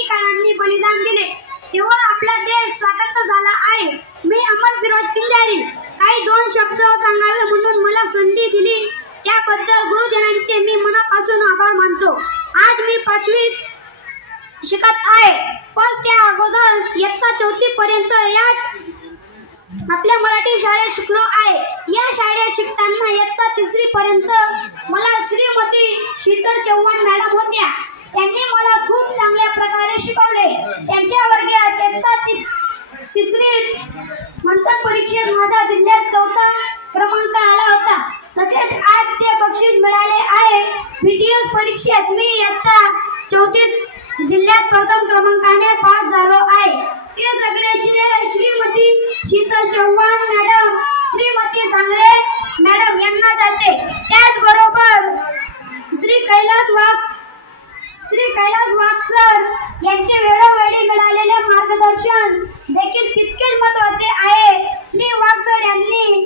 क्रांतिकारकांनी बलिदान दिले तेव्हा आपला देश स्वतंत्र झाला आहे। मी अमर फिरोज पिंजारी काही दोन शब्द सांगावे म्हणून मला संधी दिली त्याबद्दल गुरुजनांचे मी मनापासून आभार मानतो। आज मी 5वीत शिकत आहे, पण त्या अगोदर इयत्ता 4थी पर्यंत याच आपल्या मराठी शाळेत शिकलो आहे। या शाळेत शिकताना इयत्ता 3री पर्यंत मला श्रीमती शीतल चव्हाण मॅडम होत्या। त्यांनी मला खूप चांगल्या प्रकारे शिकवले। त्यांच्या वर्गात इयत्ता 3री नंतर परीक्षेत माझा जिल्ह्यात 4था क्रमांक आला होता। तसेच आज जे बक्षीस मिळाले आहे बीटीएस परीक्षेत मी इयत्ता 4थीत जिल्ह्यात प्रथम क्रमांकाने पास झालो आहे। ते सगळे श्रीमती शीतल चव्हाण मॅडम, श्रीमती सांगळे मॅडम यांना जाते। त्याचबरोबर श्री कैलास वाघ सर यांचे वेळोवेळी मिळालेले मार्गदर्शन देखील तितकेच महत्त्वाचे आहे। श्री वाघ सर यांनी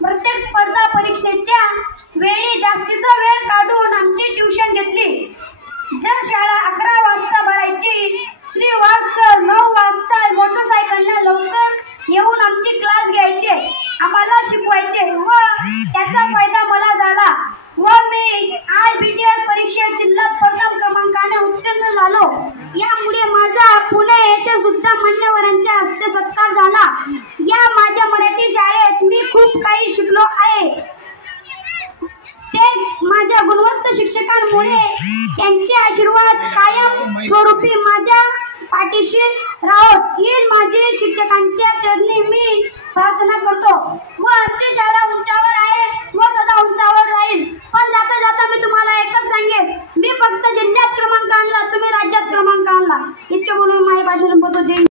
प्रत्येक स्पर्धा परीक्षेच्या वेळी जास्तीचा वेळ काढून आमची ट्युशन घेतली। जर शाळा 11 वाजता भरायची, श्री वाघ सर 9 वाजता मोटरसायकलने लवकर येऊन आमची क्लास घ्यायचे, आम्हाला शिकवायचे व त्याचा फायदा मला झाला व मी आज बीटीएस परीक्षेत जिल्ह्यात प्रथम क्रमांकाने उत्तीर्ण झालो। यामुळे माझा पुणे येथे सुद्धा मान्यवरांच्या हस्ते सत्कार झाला। या माझ्या मराठी शाळेत मी खूप काही शिकलो आहे। ते माझ्या गुणवंत शिक्षकांमुळे त्यांचे आशीर्वाद कायम स्वरूपी माझ्या पाठीशी राहोत ही माझी शिक्षकांच्या चरणी मी प्रार्थना करतो व आमची शाळा उंचावर आहे व सदा उंचावर राहील। पण जाता जाता मी तुम्हाला एकच सांगेन, मी फक्त जिल्ह्यात क्रमांक आणला, तुम्ही राज्यात क्रमांक आणला। इतके बोलून माझे भाषण संपवतो। जय